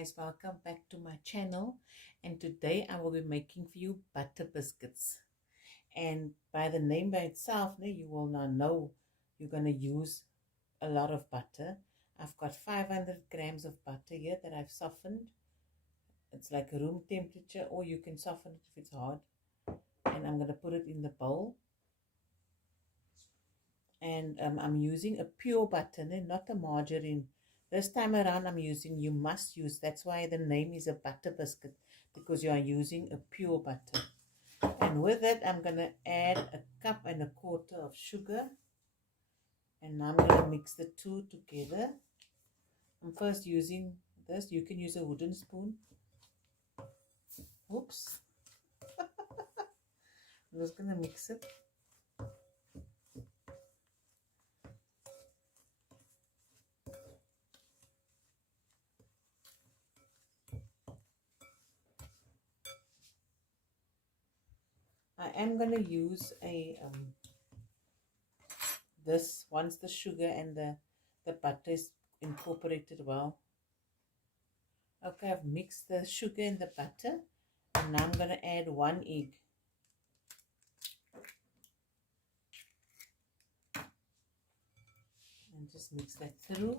guys, welcome back to my channel, and today I will be making for you butter biscuits. And by the name by itself, you will now know you're going to use a lot of butter. I've got 500 grams of butter here that I've softened. It's like room temperature, or you can soften it if it's hard. And I'm going to put it in the bowl. And I'm using a pure butter, not a margarine. This time around you must use, that's why the name is a butter biscuit, because you are using a pure butter. And with it, I'm going to add 1.25 cups of sugar. And now I'm going to mix the two together. I'm first using this. You can use a wooden spoon. Oops. I'm just going to mix it. I am going to use this once the sugar and the butter is incorporated well. Okay, I've mixed the sugar and the butter, and now I'm going to add 1 egg. And just mix that through.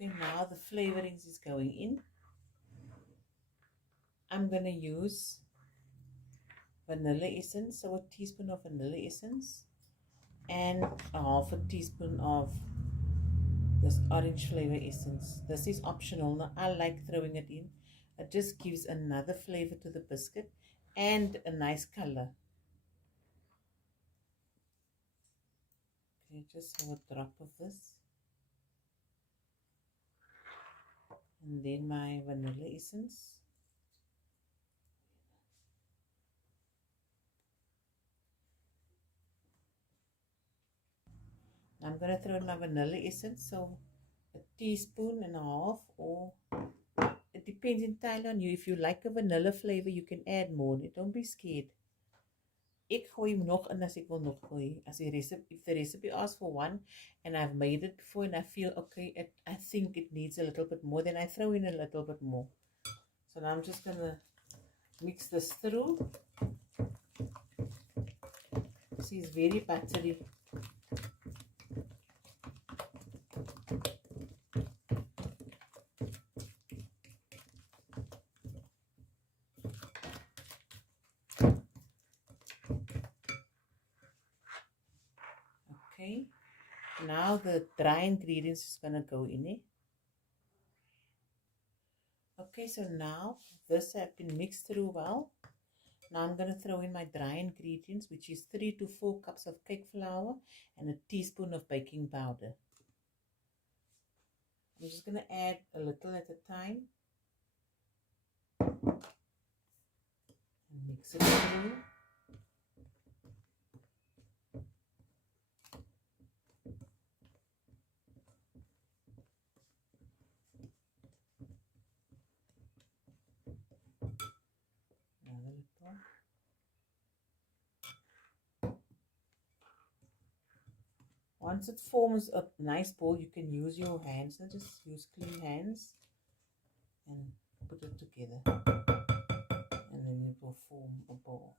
Okay, now the flavorings is going in. I'm going to use vanilla essence, so a teaspoon of vanilla essence, and half a teaspoon of this orange flavor essence. This is optional. Now, I like throwing it in. It just gives another flavor to the biscuit and a nice color. Okay, just have a drop of this. And then my vanilla essence. I'm going to throw in my vanilla essence, so a teaspoon and a half, or it depends entirely on you. If you like a vanilla flavor, you can add more. Don't be scared. Ek gooi nog in as ek wil nog gooi. As if the recipe asks for one and I've made it before and I feel okay, I think it needs a little bit more, then I throw in a little bit more. So now I'm just going to mix this through. See, it's very buttery. Okay, now the dry ingredients is going to go in it. Okay, so now this has been mixed through well. Now I'm going to throw in my dry ingredients, which is 3 to 4 cups of cake flour and a teaspoon of baking powder. I'm just going to add a little at a time and mix it through. Another little. Once it forms a nice ball, you can use your hands. So just use clean hands and put it together. And then it will form a ball.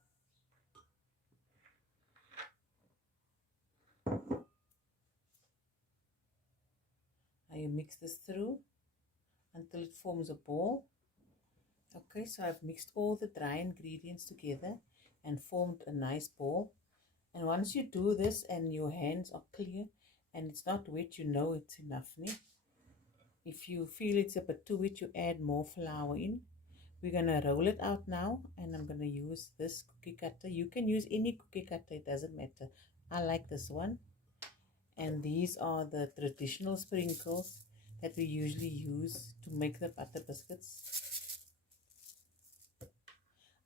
Now you mix this through until it forms a ball. Okay, so I've mixed all the dry ingredients together and formed a nice ball. And once you do this and your hands are clear and it's not wet, you know it's enough. If you feel it's a bit too wet, you add more flour in. We're going to roll it out now, and I'm going to use this cookie cutter. You can use any cookie cutter, it doesn't matter. I like this one. And these are the traditional sprinkles that we usually use to make the butter biscuits.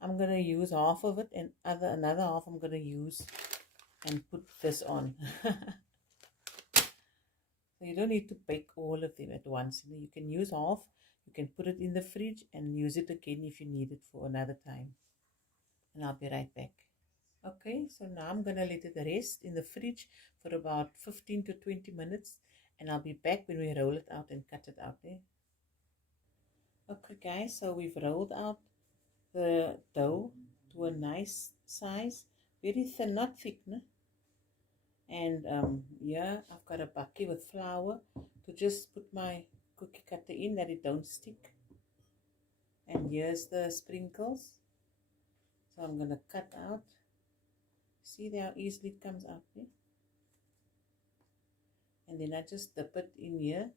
I'm gonna use half of it, and another half I'm gonna use and put this on. So you don't need to bake all of them at once. You can use half. You can put it in the fridge and use it again if you need it for another time. And I'll be right back. Okay, so now I'm gonna let it rest in the fridge for about 15 to 20 minutes, and I'll be back when we roll it out and cut it out there. Okay guys, so we've rolled out the dough to a nice size, very thin, not thick, no? And yeah, I've got a bucket with flour to just put my cookie cutter in that it don't stick. And here's the sprinkles. So I'm gonna cut out. See how easily it comes out there? And then I just dip it in here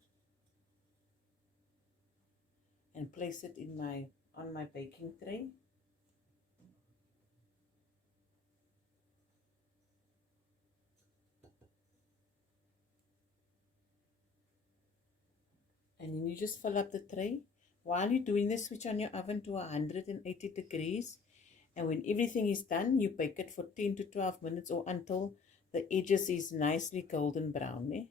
and place it in on my baking tray. And then you just fill up the tray. While you're doing this, switch on your oven to 180 degrees. And when everything is done, you bake it for 10 to 12 minutes or until the edges is nicely golden brown. Eh?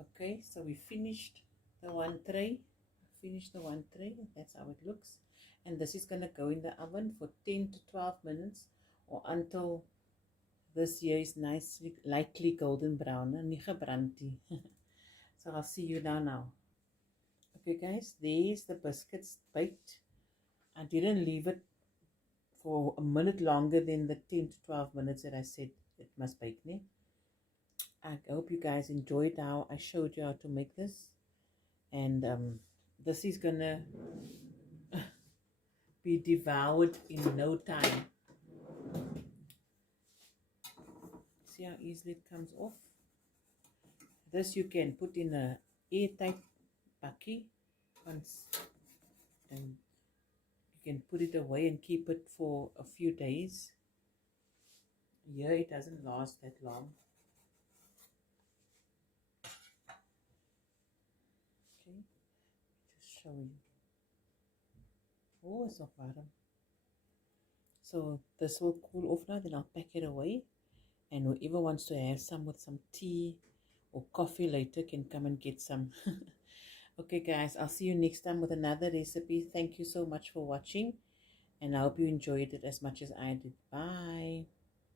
Okay, so we finished the one tray. That's how it looks. And this is going to go in the oven for 10 to 12 minutes or until this here is nicely, lightly golden brown. So I'll see you now. Okay guys, there's the biscuits baked. I didn't leave it for a minute longer than the 10 to 12 minutes that I said it must bake. Ne? I hope you guys enjoyed how I showed you how to make this. And this is gonna be devoured in no time. See how easily it comes off? This you can put in a airtight bucket once, and you can put it away and keep it for a few days. Here it doesn't last that long. Okay, just show you. Oh, it's not bottom. So this will cool off now, then I'll pack it away. And whoever wants to have some with some tea or coffee later can come and get some. Okay guys, I'll see you next time with another recipe. Thank you so much for watching, and I hope you enjoyed it as much as I did. Bye.